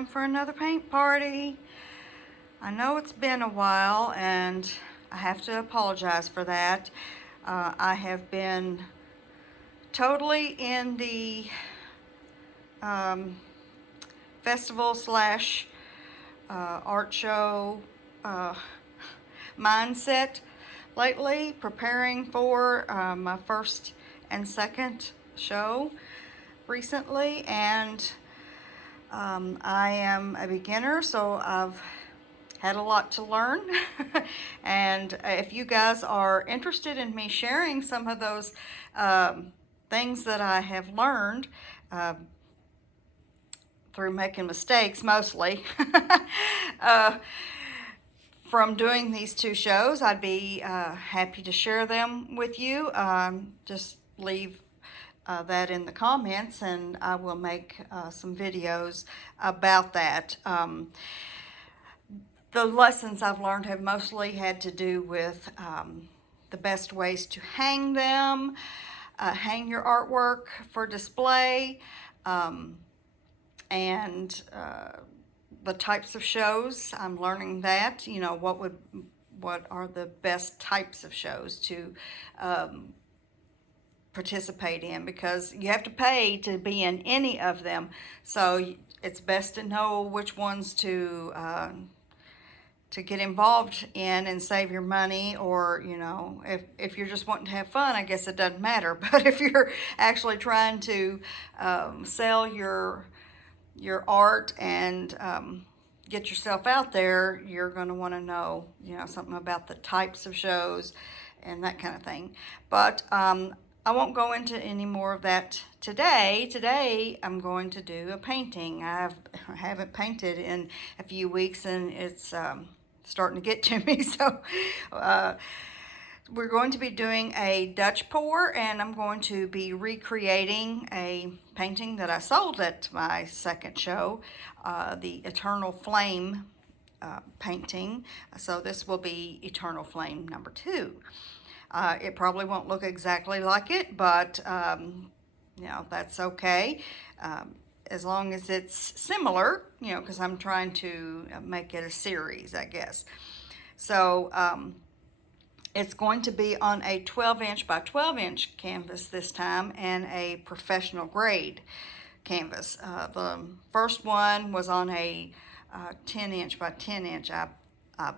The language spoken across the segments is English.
time for another paint party. I know it's been a while and I have to apologize for that. I have been totally in the festival slash art show mindset lately, preparing for my first and second show recently, and I am a beginner, so I've had a lot to learn. And if you guys are interested in me sharing some of those things that I have learned through making mistakes mostly from doing these two shows, I'd be happy to share them with you. Just leave that in the comments and I will make some videos about that. The lessons I've learned have mostly had to do with the best ways to hang them, hang your artwork for display, and the types of shows. I'm learning that, you know, what are the best types of shows to participate in, because you have to pay to be in any of them. So it's best to know which ones to get involved in and save your money, or, you know, if you're just wanting to have fun, I guess it doesn't matter. But if you're actually trying to sell your art and get yourself out there, you're going to want to know, you know, something about the types of shows and that kind of thing. But I won't go into any more of that today. Today I'm going to do a painting. I haven't painted in a few weeks and it's starting to get to me. So we're going to be doing a Dutch pour, and I'm going to be recreating a painting that I sold at my second show, the Eternal Flame painting. So this will be Eternal Flame number 2. It probably won't look exactly like it, but you know, that's okay. As long as it's similar, you know, because I'm trying to make it a series, I guess. So it's going to be on a 12-inch by 12-inch canvas this time, and a professional grade canvas. The first one was on a 10-inch by 10-inch, I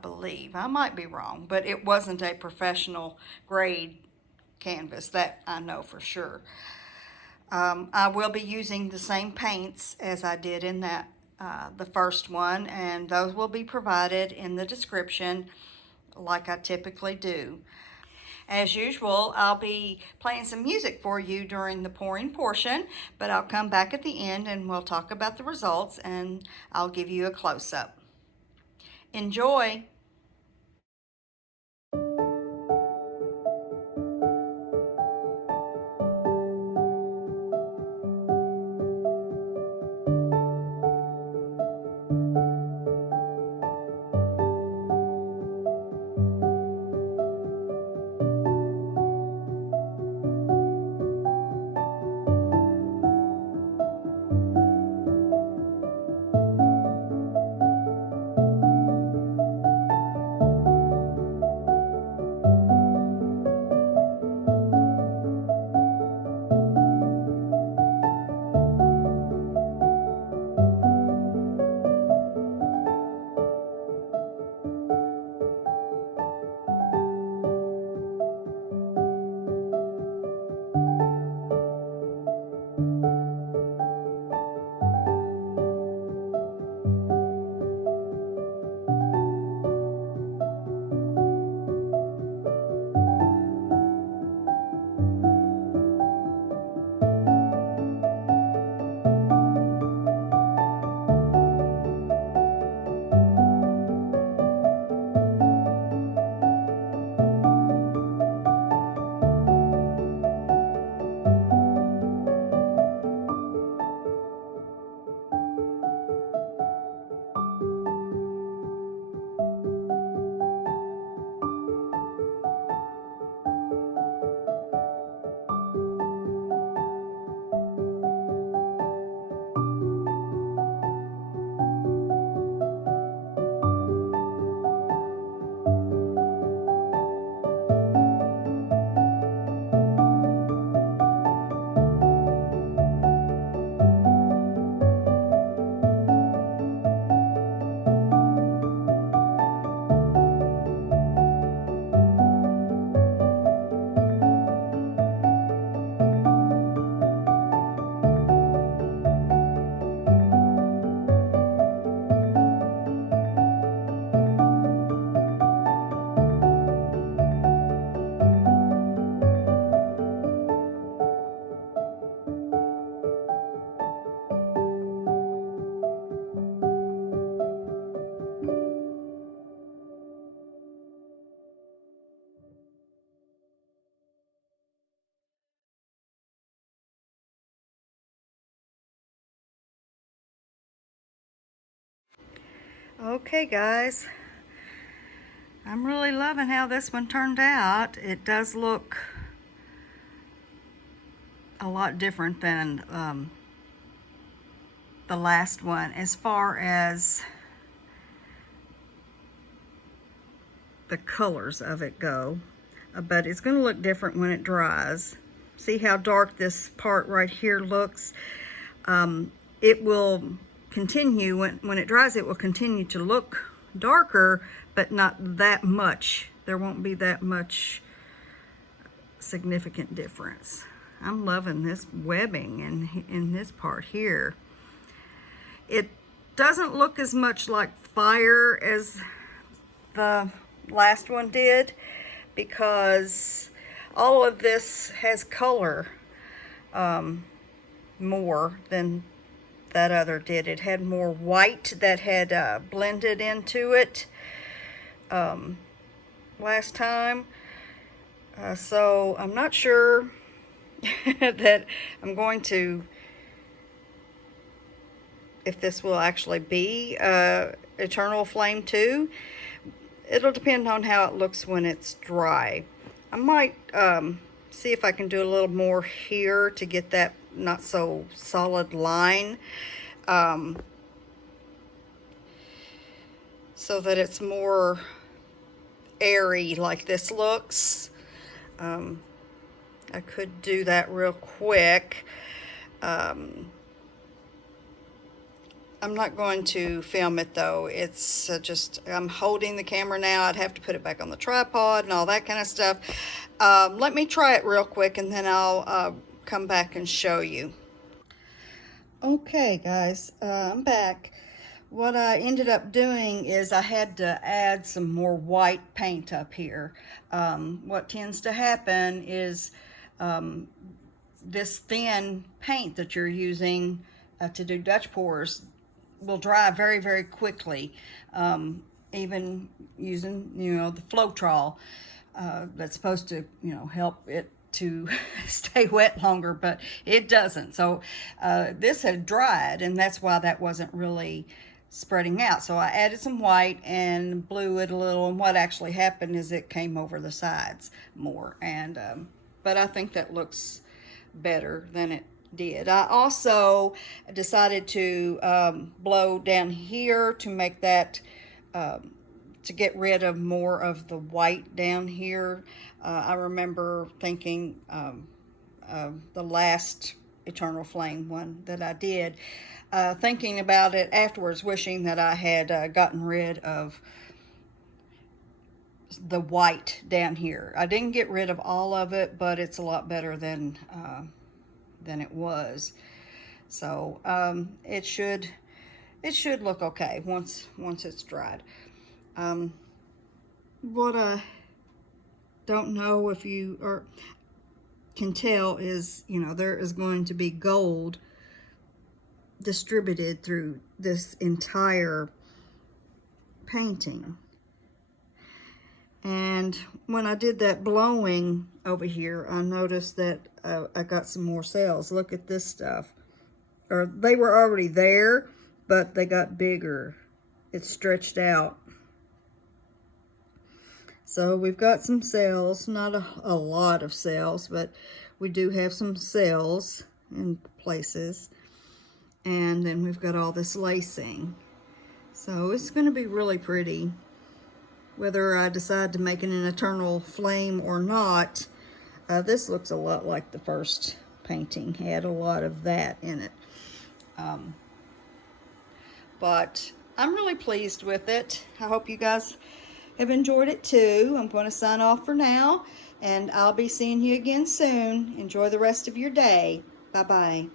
believe. I might be wrong, but it wasn't a professional grade canvas, that I know for sure. I will be using the same paints as I did in that the first one, and those will be provided in the description like I typically do. As usual, I'll be playing some music for you during the pouring portion, but I'll come back at the end and we'll talk about the results and I'll give you a close-up. Enjoy! Okay guys, I'm really loving how this one turned out. It does look a lot different than the last one as far as the colors of it go, but it's going to look different when it dries. See how dark this part right here looks? It will continue, when it dries, it will continue to look darker, but not that much. There won't be that much significant difference. I'm loving this webbing in this part here. It doesn't look as much like fire as the last one did, because all of this has color more than that other did. It had more white that had blended into it last time. So I'm not sure that I'm going to, if this will actually be Eternal Flame 2. It'll depend on how it looks when it's dry. I might see if I can do a little more here to get that not so solid line, so that it's more airy like this looks. I could do that real quick. I'm not going to film it though. It's just, I'm holding the camera now. I'd have to put it back on the tripod and all that kind of stuff. Let me try it real quick and then I'll come back and show you. Okay guys, I'm back. What I ended up doing is I had to add some more white paint up here. What tends to happen is this thin paint that you're using to do Dutch pours will dry very, very quickly. Even using, the Floetrol that's supposed to, help it to stay wet longer, but it doesn't. So this had dried, and that's why that wasn't really spreading out. So I added some white and blew it a little, and what actually happened is it came over the sides more. And but I think that looks better than it did. I also decided to blow down here to make that to get rid of more of the white down here. I remember thinking the last Eternal Flame one that I did, thinking about it afterwards, wishing that I had gotten rid of the white down here. I didn't get rid of all of it, but it's a lot better than it was. So it should look okay once it's dried. What I don't know if you can tell is, there is going to be gold distributed through this entire painting. And when I did that blowing over here, I noticed that I got some more cells. Look at this stuff. Or they were already there, but they got bigger. It stretched out. So we've got some cells, not a lot of cells, but we do have some cells in places. And then we've got all this lacing. So it's going to be really pretty. Whether I decide to make it an Eternal Flame or not, this looks a lot like the first painting. It had a lot of that in it. But I'm really pleased with it. I hope you guys have enjoyed it too. I'm going to sign off for now, and I'll be seeing you again soon. Enjoy the rest of your day. Bye-bye.